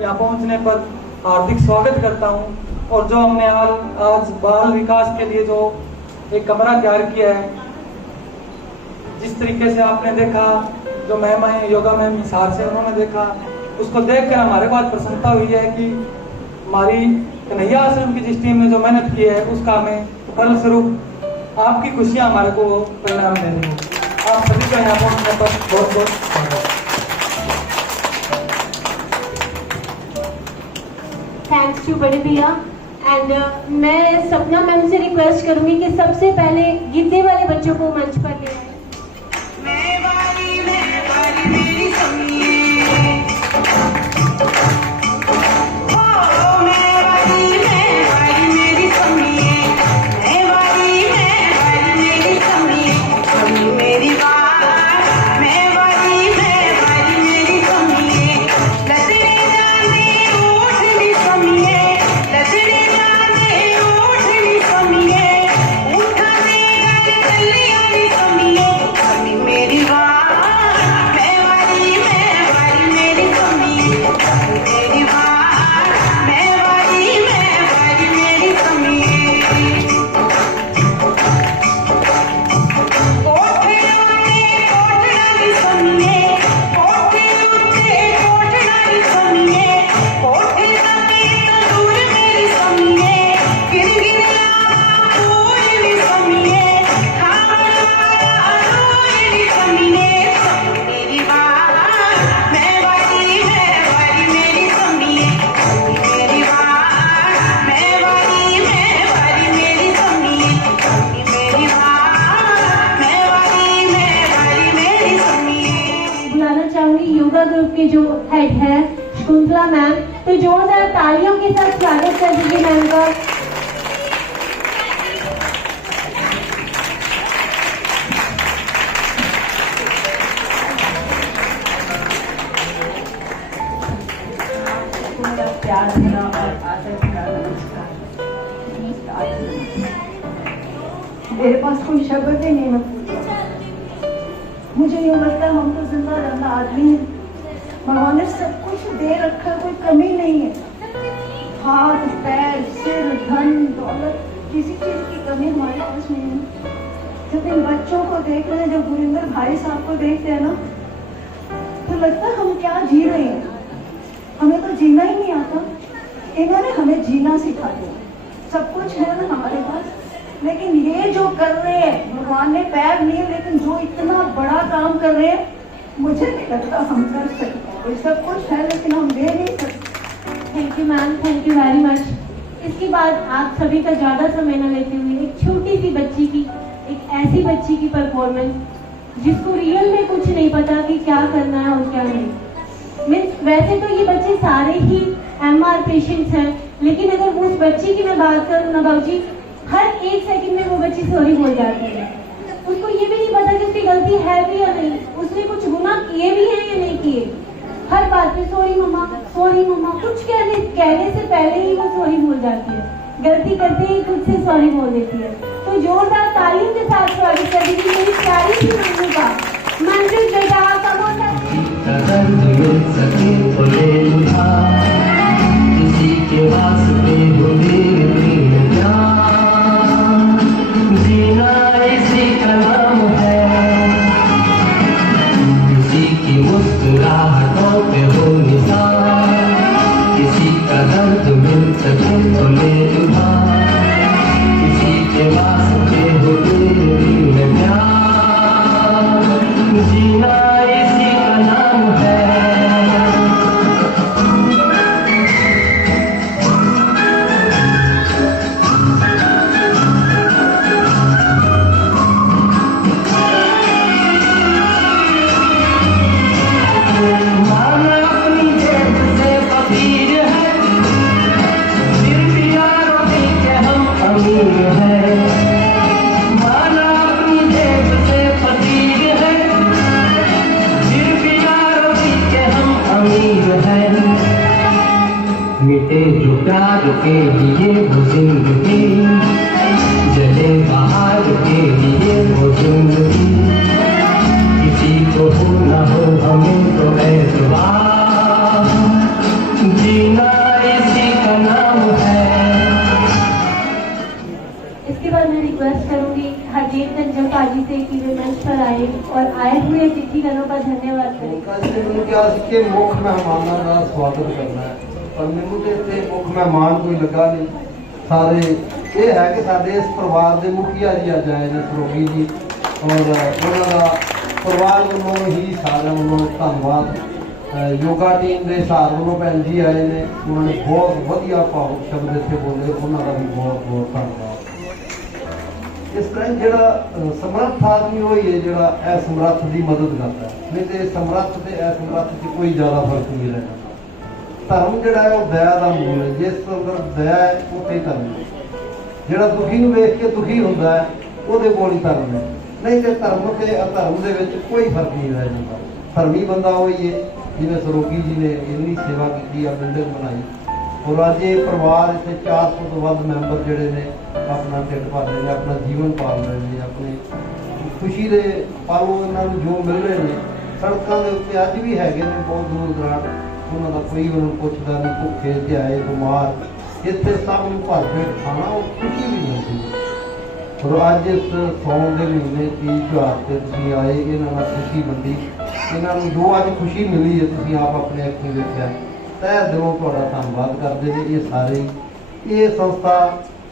यहाँ पहुँचने पर हार्दिक स्वागत करता हूँ। और जो हमने आज बाल विकास के लिए जो एक कमरा तैयार किया है, जिस तरीके से आपने देखा, जो मैम है योगा मैम हिसार से, उन्होंने देखा, उसको देखकर हमारे पास प्रसन्नता हुई है कि हमारी कन्हैया आश्रम की जिस टीम ने जो मेहनत की है उसका हमें फलस्वरूप आपकी खुशियाँ हमारे को परिणाम दे रही है। आप सभी का यहाँ पहुँचने पर बहुत बहुत स्वागत। थैंक्स टू बड़े भैया। एंड मैं सपना मैम से रिक्वेस्ट करूंगी कि सबसे पहले गिद्दे वाले बच्चों को मंच पर ले आए। मैं वाली मेरी समिए, ओ मैं वाली मेरी समिए, मैं वाली मेरी समिए, समी मेरी बात, मैं वाली मेरी समिए, लतड़े जाने उठनी समिए, लतड़े जाने उठनी समिए, उठा दे गल कलियां समिए, समी मेरी बात, मैं वाली मेरी समिए, समी मेरी बात, मैं वाली मेरी समिए। कोठे उत्ते कोठड़ा समिए, कोठे उत्ते कोठड़ा समिए, कोठे तके तंदूर मेरी समिए, गिर गिर पूरी समिए, खाना रोली समिए, समी मेरी बात, मैं वाली मेरी समिए, समी मेरी बात, मैं वाली मेरी समिए, समी मेरी बात, मैं वाली मेरी समिए। बुलाना चाहूंगी योगा ग्रुप के जो हेड है शकुंतला मैम, तो जोरदार तालियों के साथ स्वागत कर दीजिए मैम का। प्यार भरा और आदर भरा नमस्कार। मेरे पास कोई शब्द ही नहीं है। मुझे यूँ लगता है हम तो जिंदा रहना आदमी है। भगवान ने सब कुछ दे रखा, कोई कमी नहीं है। हाथ पैर सिर धन दौलत, किसी चीज की कमी हमारे पास नहीं है। जब इन बच्चों को देख रहे हैं, जब गुरिंदर भाई साहब को देखते हैं ना, तो लगता है हम क्या जी रहे हैं। हमें तो जीना ही नहीं आता, इन्होंने हमें जीना सिखा दिया। सब कुछ है ना हमारे पास, लेकिन ये जो कर रहे हैं, भगवान ने पैर लिए, लेकिन जो इतना बड़ा काम कर रहे हैं, मुझे नहीं लगता हम कर सकते। सब कुछ है लेकिन हम दे नहीं सकते। Thank you ma'am, thank you very much. इसके बाद आप सभी का ज्यादा समय न लेते हुए एक छोटी सी बच्ची की, एक ऐसी बच्ची की परफॉर्मेंस जिसको रियल में कुछ नहीं पता कि क्या करना है और क्या नहीं। मीन्स वैसे तो ये बच्चे सारे ही MR पेशेंट्स हैं, लेकिन अगर वो उस बच्ची की मैं बात करूँ ना बाबूजी, हर एक सेकंड में वो बच्ची सॉरी बोल जाती है। उसको ये भी नहीं पता कि उसकी गलती है भी या नहीं, उसने कुछ गुनाह किए भी हैं या नहीं किए। हर बात पे सॉरी मम्मा, कुछ कहने से पहले ही वो सॉरी बोल जाती है। गलती करते ही खुद से सॉरी बोल देती है। तो जोरदार तालियों के साथ स्वागत कर दीजिए मेरी प्यारी सी मम्मी का। मंजिल बेटा किसी के वास्ते हो जीना इसी का नाम है, किसी की मुस्कुराहटों पे हो निशान, किसी का दर्द मिल सके तो ले उधार, किसी के वास्ते हो दिल में प्यार, जीना इसी का नाम है। मिटे जो प्यार के लिए वो जिंदगी, जले बाहर के लिए वो जिंदगी, किसी को हो न हो हमें तो ऐतबार, पाजी से कि वे मंच पर आए और आए हुए अतिथिगणों का धन्यवाद करें। मैंने कहा कि मुख्य मेहमानों का स्वागत करना है, पर मैनू तो इतने मुख्य मेहमान कोई लगा नहीं। सारे ये है कि साडे इस परिवार के मुखिया जी अज आए ने सरोगी जी, और उन्होंने परिवार वालों ही सारे वालों धन्यवाद। योगा टीम के हिसाब वालों भैन जी आए ने, उन्होंने बहुत वधिया भावुक शब्द इतने बोले, उन्होंने भी बहुत बहुत धन्यवाद। इस तरह जो समर्थ आदमी वही है जो असमर्थ की मदद करता है, नहीं तो समर्थ से असमर्थ से कोई ज़्यादा फर्क नहीं रहता। धर्म जोड़ा है वो दया का मूल है, जिस अंदर दया है उत्थे ही धर्म है। जो दुखी नूं वेख के दुखी होंदा है उहदे कोल ही धर्म है, नहीं तो धर्म के अधर्म दे विच कोई फर्क नहीं रह जाता। धर्मी बंदा वही है जिवें सरोगी जी ने इन्नी सेवा की, बिल्डिंग बनाई, और अज ये परिवार इतने 400 तो वध मैंबर जोड़े ने अपना ढिड भर रहे हैं, अपना जीवन पाल रहे हैं, अपने खुशी के पल उन्होंने जो मिल रहे हैं सड़कों के उत्ते अज भी है बहुत दूर दराज, उन्होंने कोई उन्होंने पुछदा नहीं, भुखे ध्याए बीमार, इतने सब भर पेट खाना वो खुशी भी मिलती है। और अज इस सौन के महीने 30 त्योहार से तुम आए, इन्होंने खुशी बंदी, इन्होंने जो अज खुशी मिली है तुम आप अपने अखीं देखा, तह दिलों तुहाडा धन्नवाद करते हैं। ये सारे ये संस्था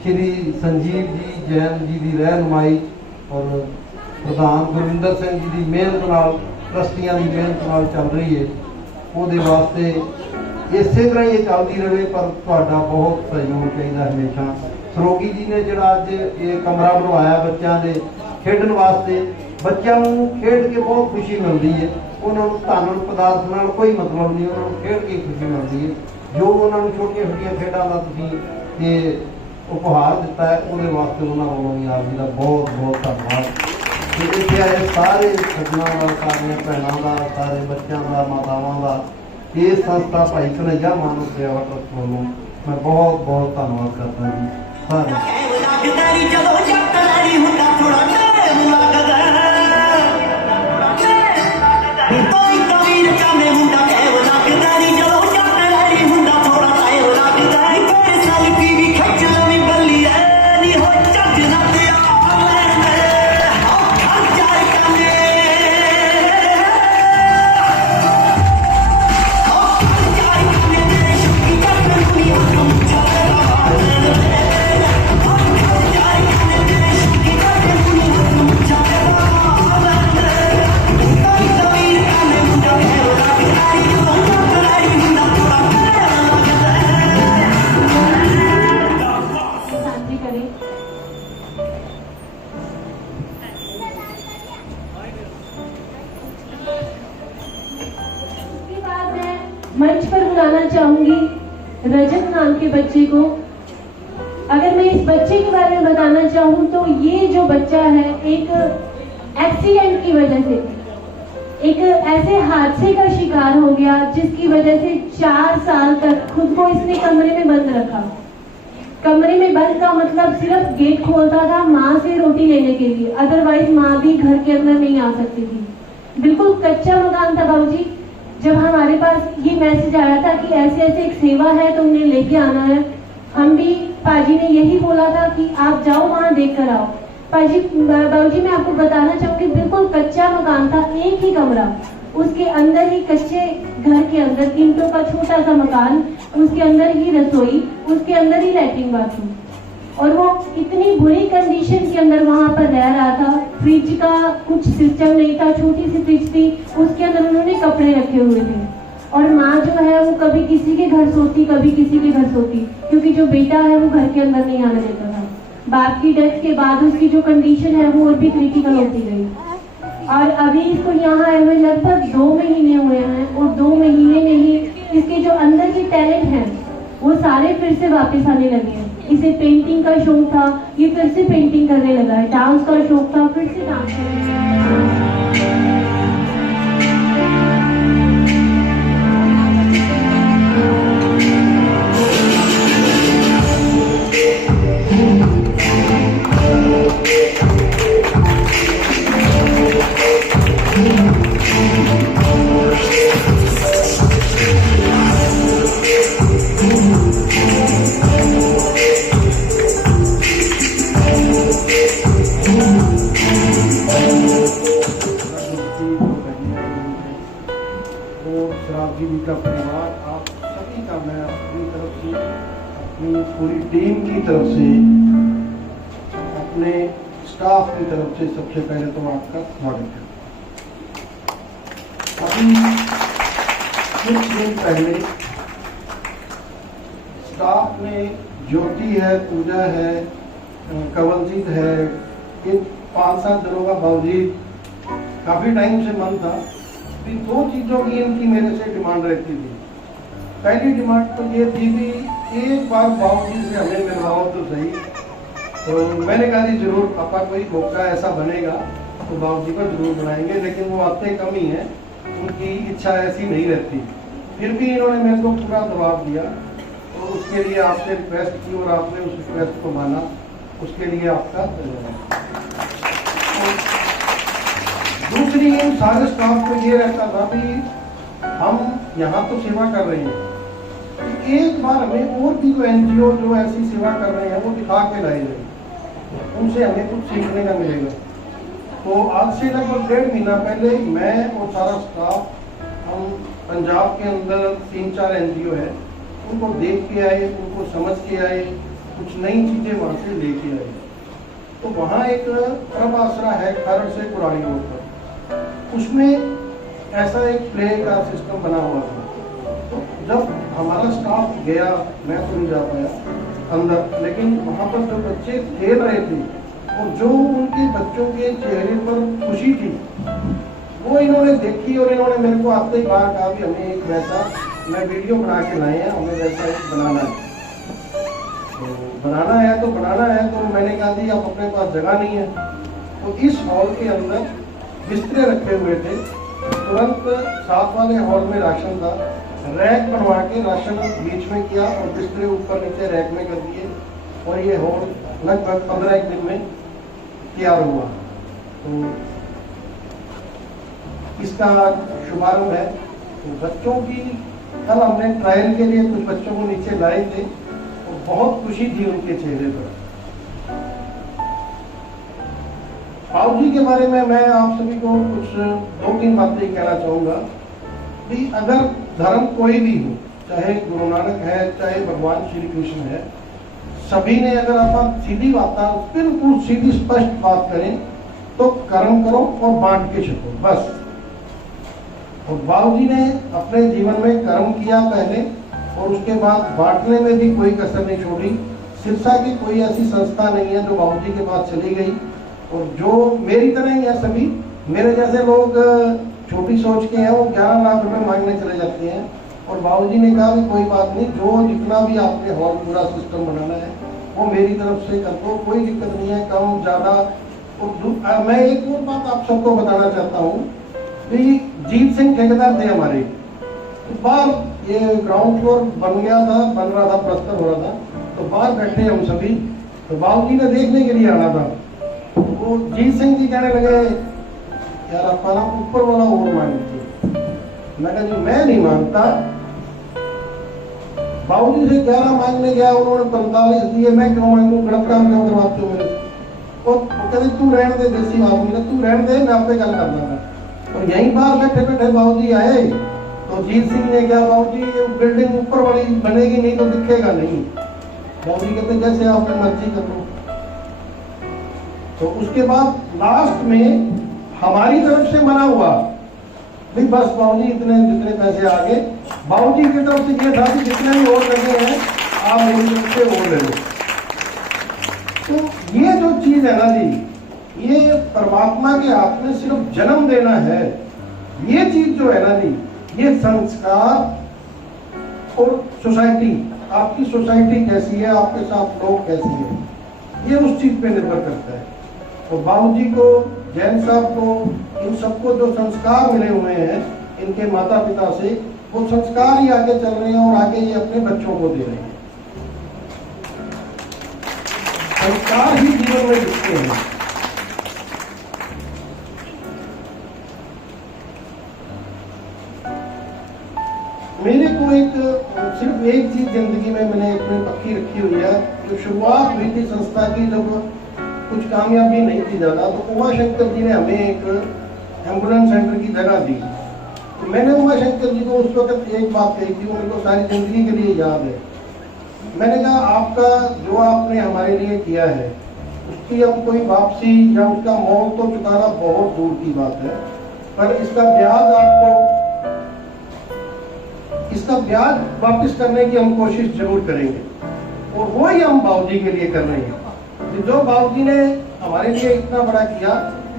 श्री संजीव जी जैन जी की रहनुमाई और प्रधान गुरविंदर सिंह जी की मेहनत नाल, ट्रस्टियां की मेहनत नाल चल रही है, ਉਹਦੇ वास्ते इसे तरह ये चलती रहे, पर ਤੁਹਾਡਾ बहुत सहयोग चाहिए हमेशा। सरोगी जी ने जोड़ा अज ये कमरा बनवाया बच्चों के खेडन वास्ते, बच्चों को खेड के बहुत खुशी मिलती है, उन्होंने धन पदार्थ नाल कोई मतलब नहीं, उन्होंने खेड के खुशी मिलती है। जो उन्होंने छोटिया छोटिया खेडों का तुसीं ये उपहार दिता है, वो वास्ते उन्होंने भी आप जी का बहुत बहुत धन्यवाद। इतने आए सारे सज्जनों का, सारे भैनों का, सारे बच्चों का, मातावां का, ये संस्था भाई कन्हैया मानव सेवा ट्रस्ट वालों मैं बहुत बहुत धन्यवाद करता जी मंच पर बुलाना चाहूंगी रजत नाम के बच्चे को। अगर मैं इस बच्चे के बारे में बताना चाहूँ तो ये जो बच्चा है एक एक्सीडेंट की वजह से, एक ऐसे हादसे का शिकार हो गया जिसकी वजह से 4 साल तक खुद को इसने कमरे में बंद रखा। कमरे में बंद का मतलब सिर्फ गेट खोलता था माँ से रोटी लेने के लिए, अदरवाइज माँ भी घर के अंदर नहीं आ सकती थी। बिल्कुल कच्चा मकान था बाबूजी। जब हमारे पास ये मैसेज आया था कि ऐसे ऐसे एक सेवा है तो उन्हें लेके आना है, हम भी पाजी ने यही बोला था कि आप जाओ वहां देख कर आओ। पाजी बाबूजी मैं आपको बताना चाहूंगी बिल्कुल कच्चा मकान था, एक ही कमरा, उसके अंदर ही कच्चे घर के अंदर ईंटों का छोटा सा मकान, उसके अंदर ही रसोई, उसके अंदर ही लैट्रिन बाथरूम, और वो इतनी बुरी कंडीशन के अंदर वहां पर रह रहा था। फ्रिज का कुछ सिस्टम नहीं था, छोटी सी फ्रिज थी, उसके अंदर उन्होंने कपड़े रखे हुए थे। और माँ जो है वो कभी किसी के घर सोती, कभी किसी के घर सोती, क्योंकि जो बेटा है वो घर के अंदर नहीं आने देता था। बाप की डेथ के बाद उसकी जो कंडीशन है वो और भी क्रिटिकल होती गई, और अभी इसको यहाँ आए हुए लगभग 2 महीने हुए हैं, और 2 महीने में ही इसके जो अंदर के टैलेंट हैं वो सारे फिर से वापस आने लगे हैं। इसे पेंटिंग का शौक था, ये फिर से पेंटिंग करने लगा है। डांस का शौक था, फिर से डांस करने लगा। जी का परिवार, आप सभी का मैं अपनी तरफ से, अपनी पूरी टीम की तरफ से, अपने स्टाफ की तरफ से सबसे पहले तो आपका स्वागत है। अभी कुछ दिन पहले स्टाफ ने ज्योति है, पूजा है, कंवलजीत है, इन 5-7 दिनों का बावजूद काफी टाइम से मन था कि 2 चीजों की इनकी मेरे से डिमांड रहती थी। पहली डिमांड तो ये थी कि एक बार बाबूजी से हमें मिलवाओ तो सही। तो मैंने कहा जी जरूर पापा, कोई मौका ऐसा बनेगा तो बाबूजी को जरूर बुलाएंगे, लेकिन वो आते कम ही हैं, उनकी इच्छा ऐसी नहीं रहती। फिर भी इन्होंने मेरे को पूरा दबाव दिया, तो उसके लिए आपसे रिक्वेस्ट की और आपने उस रिक्वेस्ट को माना, उसके लिए आपका धन्यवाद। दूसरी इन सारे स्टाफ को ये रहता था कि हम यहाँ तो सेवा कर रहे हैं, एक बार हमें और भी जो एनजीओ जो ऐसी सेवा कर रहे हैं वो दिखा के लाए जाए, उनसे हमें कुछ सीखने का मिलेगा। तो आज से लगभग 1.5 महीना पहले मैं और सारा स्टाफ, हम पंजाब के अंदर 3-4 एनजीओ है, उनको देख के आए, उनको समझ के आए, कुछ नई चीजें वहाँ से लेके आए। तो वहाँ एक प्रभ आसरा है खरड़ से पुरानी रोड पर, उसमें ऐसा एक प्ले का सिस्टम बना हुआ था। तो जब हमारा स्टाफ गया, मैं तो नहीं जा पाया अंदर, लेकिन वहाँ पर जो बच्चे खेल रहे थे और जो उनके बच्चों के चेहरे पर खुशी थी वो इन्होंने देखी और इन्होंने मेरे को आते ही बाहर कहा कि हमें एक वैसा, मैं वीडियो बना के लाए हैं, हमें वैसा एक बनाना है। तो बनाना है तो बनाना है। तो मैंने कहा जी अब अपने पास जगह नहीं है। तो इस हॉल के अंदर बिस्तरे रखे हुए थे, तुरंत साथ वाले हॉल में राशन था, रैक बनवा के राशन बीच में किया और बिस्तरे ऊपर नीचे रैक में कर दिए, और ये हॉल लगभग 15 दिन में तैयार हुआ। तो इसका शुभारंभ है। तो बच्चों की कल हमने ट्रायल के लिए कुछ बच्चों को नीचे लाए थे और बहुत खुशी थी उनके चेहरे पर। बाबूजी के बारे में मैं आप सभी को कुछ 2-3 बातें कहना चाहूंगा कि अगर धर्म कोई भी हो, चाहे गुरु नानक है, चाहे भगवान श्री कृष्ण है, सभी ने अगर आप सीधी बात, बिल्कुल सीधी स्पष्ट बात करें तो कर्म करो और बांट के छको, बस। और बाबूजी ने अपने जीवन में कर्म किया पहले, और उसके बाद बांटने में भी कोई कसर नहीं छोड़ी। सिरसा की कोई ऐसी संस्था नहीं है जो बाबूजी के पास चली गई, और जो मेरी तरह ही है सभी, मेरे जैसे लोग छोटी सोच के हैं, वो 11 लाख रुपए मांगने चले जाते हैं। और बाबूजी ने कहा भी कोई बात नहीं, जो जितना भी आपने हॉल पूरा सिस्टम बनाना है वो मेरी तरफ से कर दो, कोई दिक्कत नहीं है, कम ज्यादा। और मैं एक और बात आप सबको बताना चाहता हूँ कि जीत सिंह ठेकेदार थे हमारे, बाहर ये ग्राउंड फ्लोर बन गया था, बन रहा था, प्लस्तर हो रहा था, तो बाहर बैठे हम सभी, तो बाबूजी ने देखने के लिए आना था। वो जीत सिंह जी कहने लगे यार आप ना ऊपर वाला और मांग लीजिए। मैं कहा जी मैं नहीं मांगता। बाबूजी से 11 मांगने गया, उन्होंने 45 दिए, मैं क्यों मांगू, गलत काम क्यों करवाते हो मेरे से। और कहते तू रहने दे, देसी आदमी ने, तू रहने दे, मैं आपसे गल करना था। और यहीं बाहर बैठे बैठे बाबूजी आए, तो जीत सिंह ने कहा बाबूजी ये बिल्डिंग ऊपर वाली बनेगी नहीं तो दिखेगा नहीं। बाबूजी कहते जैसे आपने मर्जी कर लो। तो उसके बाद लास्ट में हमारी तरफ से मना हुआ भाई बस बाबूजी इतने जितने पैसे आ गए। बाबूजी की तरफ से ये था कि जितने भी और लगे हैं आप मेरी तरफ से और ले लो। तो ये जो चीज है ना जी, ये परमात्मा के हाथ में सिर्फ जन्म देना है। ये चीज जो है ना जी, ये संस्कार और सोसाइटी, आपकी सोसाइटी कैसी है, आपके साथ लोग कैसी है, ये उस चीज पे निर्भर करता है। तो बाबूजी को, जैन साहब को, इन सबको जो संस्कार मिले हुए हैं इनके माता पिता से, वो संस्कार ही आगे चल रहे हैं और आगे ये अपने बच्चों को दे रहे हैं। संस्कार ही जीवन में दिखते हैं। मेरे को सिर्फ एक चीज जिंदगी में मैंने अपनी पक्की रखी हुई है। जो शुरुआत हुई थी संस्था की, जब कुछ कामयाबी नहीं थी ज्यादा, तो उमा शंकर जी ने हमें एक एम्बुलेंस सेंटर की जगह दी। मैंने उमा शंकर जी को उस वक्त एक बात कही थी, वो मेरे को सारी जिंदगी के लिए याद है। मैंने कहा आपका जो आपने हमारे लिए किया है उसकी अब कोई वापसी या उसका मोल तो चुकाना बहुत दूर की बात है, पर इसका ब्याज वापस करने की हम कोशिश जरूर करेंगे, और वो ही हम बाबूजी के लिए कर रहे हैं। जो बाबूजी ने हमारे लिए इतना बड़ा किया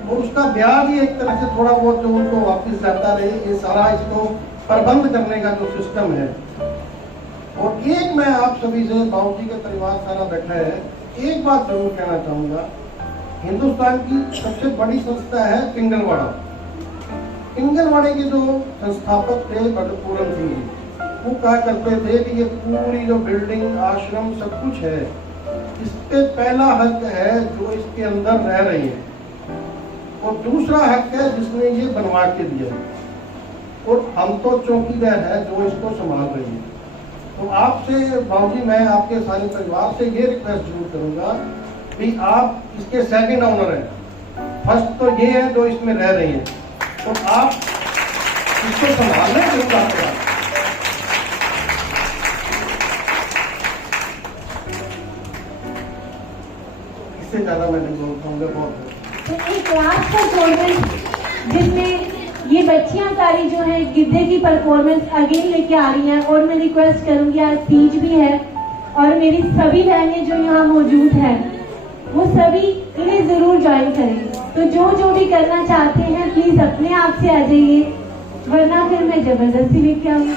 और उसका ब्याज ही एक तरह से थोड़ा बहुत जो उनको वापस जाता रहे, ये सारा इसको प्रबंध करने का जो सिस्टम है। और एक मैं आप सभी से, बाबूजी के परिवार सारा बैठा है, एक बात जरूर कहना चाहूंगा। हिंदुस्तान की सबसे बड़ी संस्था है पिंगलवाड़ा। पिंगलवाड़े के जो संस्थापक थे पूरन सिंह जी, वो कहा करते थे कि ये पूरी जो बिल्डिंग, आश्रम, सब कुछ है, इस पे पहला हक है जो इसके अंदर रह रही है, और दूसरा हक है जिसने ये बनवा के दिया, और हम तो चौकीदार है जो इसको संभाल रही है। तो आपसे बाबूजी, मैं आपके सारे परिवार से ये रिक्वेस्ट जरूर करूंगा कि आप इसके सेकंड ऑनर हैं। फर्स्ट तो ये है जो इसमें रह रही है, तो आप इसको संभालने जरूर आते हैं। इससे ज्यादा मैं नहीं बोल पाऊंगा, बहुत। तो एक लास्ट का टूर्नामेंट जिसमें ये बच्चियां सारी जो है गिद्दे की परफॉर्मेंस अगेन लेके आ रही हैं, और मैं रिक्वेस्ट करूंगी, आज तीज भी है और मेरी सभी बहनें जो यहाँ मौजूद हैं वो सभी इन्हें जरूर ज्वाइन करें। तो जो भी करना चाहते हैं प्लीज अपने आप से आ जाइए, वरना फिर मैं जबरदस्ती लेके आऊंगी।